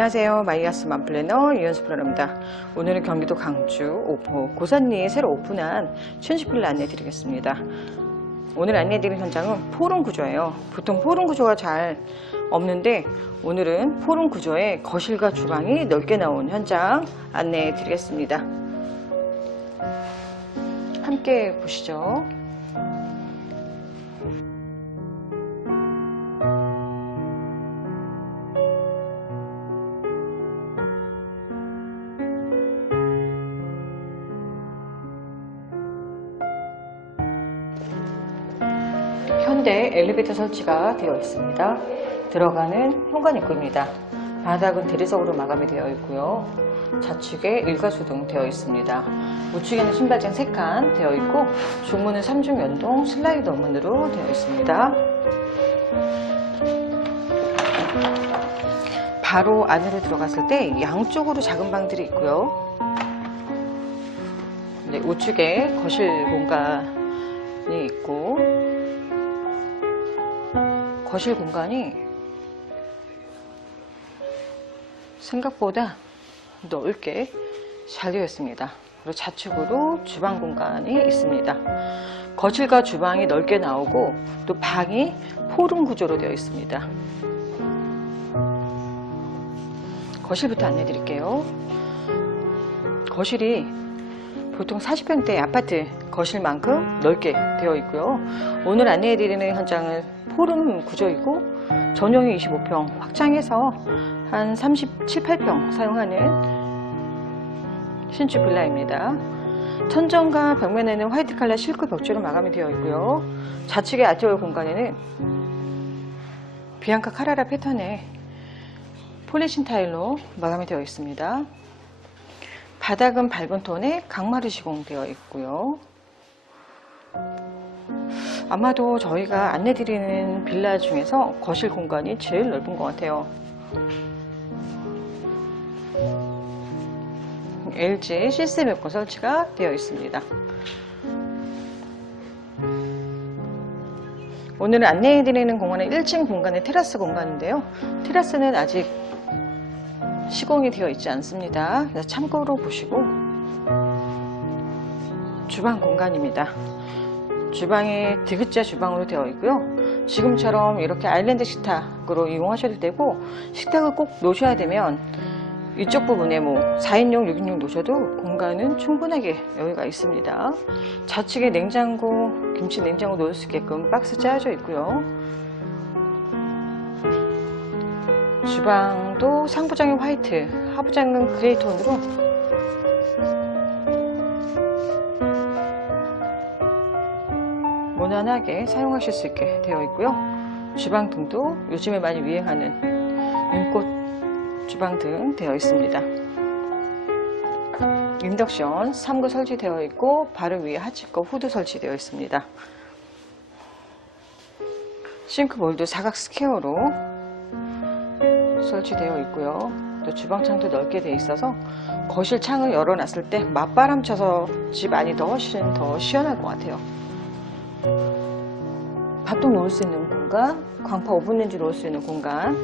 안녕하세요. 마이아스 맘플래너 이현수 플래너입니다. 오늘은 경기도 강주 오포 고산리에 새로 오픈한 춘시필라 안내드리겠습니다. 오늘 안내드린 현장은 포름 구조예요. 보통 포름 구조가 잘 없는데 오늘은 포름 구조에 거실과 주방이 넓게 나온 현장 안내드리겠습니다. 함께 보시죠. 현대 엘리베이터 설치가 되어 있습니다. 들어가는 현관 입구입니다. 바닥은 대리석으로 마감이 되어 있고요. 좌측에 일가수 등 되어 있습니다. 우측에는 신발장 3칸 되어 있고 중문은 3중 연동 슬라이더 문으로 되어 있습니다. 바로 안으로 들어갔을 때 양쪽으로 작은 방들이 있고요. 네, 우측에 거실 공간이 있고 거실 공간이 생각보다 넓게 잘 되어 있습니다. 그리고 좌측으로 주방 공간이 있습니다. 거실과 주방이 넓게 나오고 또 방이 포름 구조로 되어 있습니다. 거실부터 안내 드릴게요. 거실이 보통 40평대 아파트 거실만큼 넓게 되어 있고요. 오늘 안내해 드리는 현장은 포름 구조이고 전용이 25평 확장해서 한 37, 8평 사용하는 신축 빌라입니다. 천정과 벽면에는 화이트 칼라 실크 벽지로 마감이 되어 있고요. 좌측의 아트월 공간에는 비앙카 카라라 패턴의 폴리신 타일로 마감이 되어 있습니다. 바닥은 밝은 톤의 강마루 시공되어 있고요. 아마도 저희가 안내드리는 빌라 중에서 거실 공간이 제일 넓은 것 같아요. LG 시스템 에어컨 설치가 되어 있습니다. 오늘 안내해드리는 공간은 1층 공간의 테라스 공간인데요. 테라스는 아직 시공이 되어 있지 않습니다. 참고로 보시고 주방 공간입니다. 주방이 디귿자 주방으로 되어 있고요. 지금처럼 이렇게 아일랜드 식탁으로 이용하셔도 되고 식탁을 꼭 놓으셔야 되면 이쪽 부분에 뭐 4인용, 6인용 놓으셔도 공간은 충분하게 여유가 있습니다. 좌측에 냉장고, 김치 냉장고 놓을 수 있게끔 박스 짜여져 있고요. 주방도 상부장이 화이트, 하부장은 그레이 톤으로 무난하게 사용하실 수 있게 되어 있고요. 주방등도 요즘에 많이 유행하는 윤꽃 주방등 되어 있습니다. 인덕션 3구 설치되어 있고 바로 위에 하치거 후드 설치되어 있습니다. 싱크볼도 사각 스퀘어로 설치되어 있고요. 또 주방창도 넓게 되어 있어서 거실 창을 열어놨을 때 맞바람 쳐서 집 안이 더 훨씬 더 시원할 것 같아요. 밥통 놓을 수 있는 공간, 광파 오븐렌지 놓을 수 있는 공간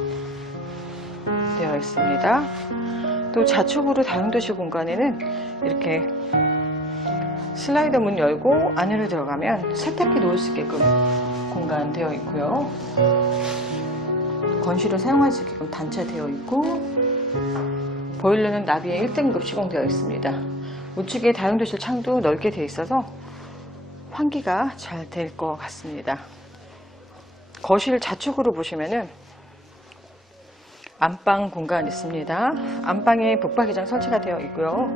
되어 있습니다. 또 좌측으로 다용도실 공간에는 이렇게 슬라이더 문 열고 안으로 들어가면 세탁기 놓을 수 있게끔 공간 되어 있고요. 건실을 사용할 수 있게끔 단차되어 있고 보일러는 나비에 1등급 시공되어 있습니다. 우측에 다용도실 창도 넓게 되어 있어서 환기가 잘 될 것 같습니다. 거실 좌측으로 보시면은 안방 공간 있습니다. 안방에 북박이장 설치가 되어 있고요.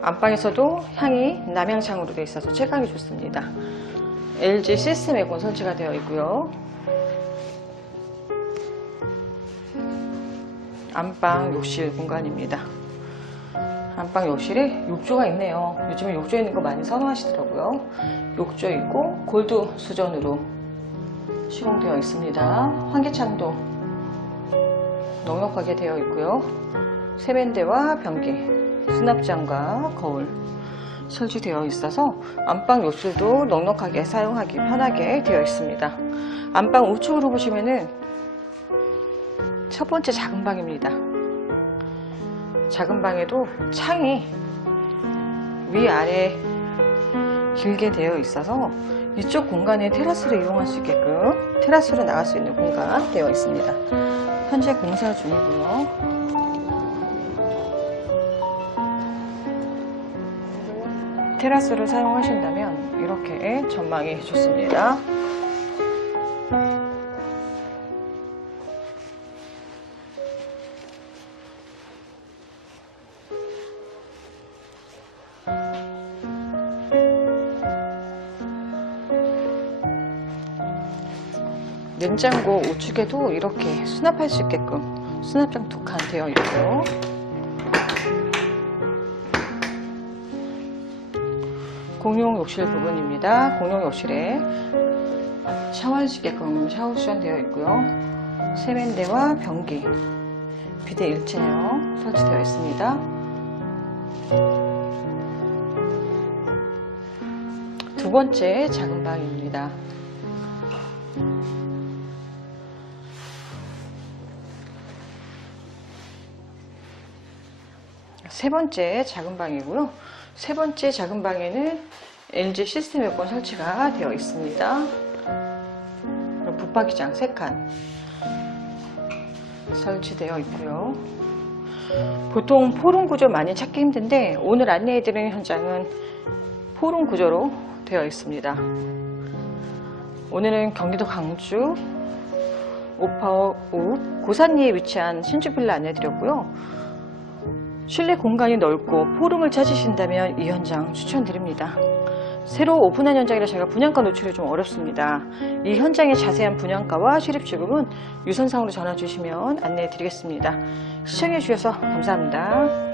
안방에서도 향이 남향창으로 되어 있어서 체감이 좋습니다. LG 시스템 에어컨 설치가 되어 있고요. 안방 욕실 공간입니다. 안방 욕실에 욕조가 있네요. 요즘에 욕조 있는 거 많이 선호하시더라고요. 욕조 있고 골드 수전으로 시공되어 있습니다. 환기창도 넉넉하게 되어 있고요. 세면대와 변기, 수납장과 거울 설치되어 있어서 안방 욕실도 넉넉하게 사용하기 편하게 되어 있습니다. 안방 우측으로 보시면은 첫 번째 작은 방입니다. 작은 방에도 창이 위아래 길게 되어 있어서 이쪽 공간에 테라스를 이용할 수 있게끔 테라스로 나갈 수 있는 공간 되어 있습니다. 현재 공사 중이고요. 테라스를 사용하신다면 이렇게 전망이 좋습니다. 냉장고 우측에도 이렇게 수납할 수 있게끔 수납장 두칸 되어 있고요. 공용 욕실 부분입니다. 공용 욕실에 샤워할 수 있게끔 샤워 수전 되어 있고요. 세면대와 변기, 비대 일체형 설치되어 있습니다. 번째 작은 방입니다. 세 번째 작은 방이고요. 세 번째 작은 방에는 LG 시스템 에어컨 설치가 되어 있습니다. 붙박이장 3칸 설치되어 있고요. 보통 포름 구조 많이 찾기 힘든데 오늘 안내해드리는 현장은 포름 구조로 되어 있습니다. 오늘은 경기도 광주 오파오 고산리에 위치한 신주 빌라 안내드렸고요. 실내 공간이 넓고 포름을 찾으신다면 이 현장 추천드립니다. 새로 오픈한 현장이라 제가 분양가 노출이 좀 어렵습니다. 이 현장의 자세한 분양가와 실입주금은 유선상으로 전화 주시면 안내해 드리겠습니다. 시청해 주셔서 감사합니다.